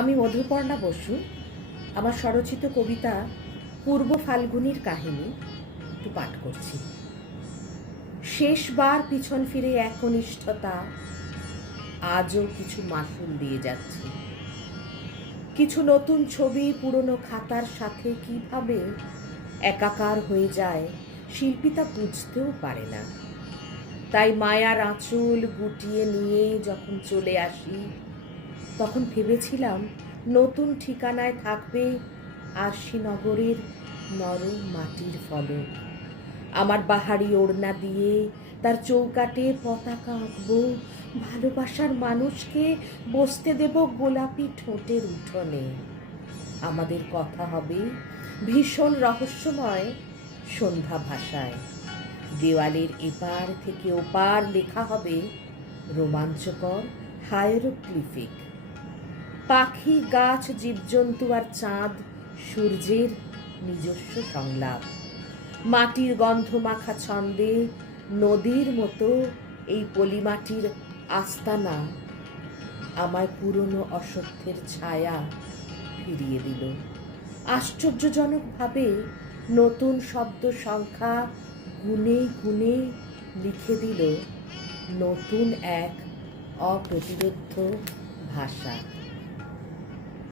আমি মধুপর্ণা বসু। আমার স্বরচিত কবিতা পূর্ব ফাল্গুনির কাহিনী একটু পাঠ করছি। শেষবার পিছন ফিরে একনিষ্ঠতা আজও কিছু মাসুল দিয়ে যাচ্ছে। কিছু নতুন ছবি পুরনো খাতার সাথে কিভাবে একাকার হয়ে যায় শিল্পী তা বুঝতেও পারে না। তাই মায়ার আঁচল গুটিয়ে নিয়ে যখন চলে আসি, তখন ভেবেছিলাম নতুন ঠিকানায় থাকবে আরশিনগরের নরম মাটির ফলক। আমার বাহারি ওড়না দিয়ে তার চৌকাটে পতাকা আঁকবো, ভালোবাসার মানুষকে বসতে দেব গোলাপি ঠোঁটের উঠোনে। আমাদের কথা হবে ভীষণ রহস্যময় সন্ধ্যা ভাষায়। দেওয়ালের এপার থেকে ওপার লেখা হবে রোমাঞ্চকর হায়ারোগ্লিফিক। পাখি, গাছ, জীবজন্তু আর চাঁদ সূর্যের নিজস্ব সংলাপ। মাটির গন্ধ মাখা ছন্দে নদীর মতো এই পলিমাটির আস্তানা আমায় পুরনো অসত্যের ছায়া ফিরিয়ে দিল। আশ্চর্যজনকভাবে নতুন শব্দ সংখ্যা গুনে গুনে লিখে দিল নতুন এক অপ্রতিরোধ্য ভাষা।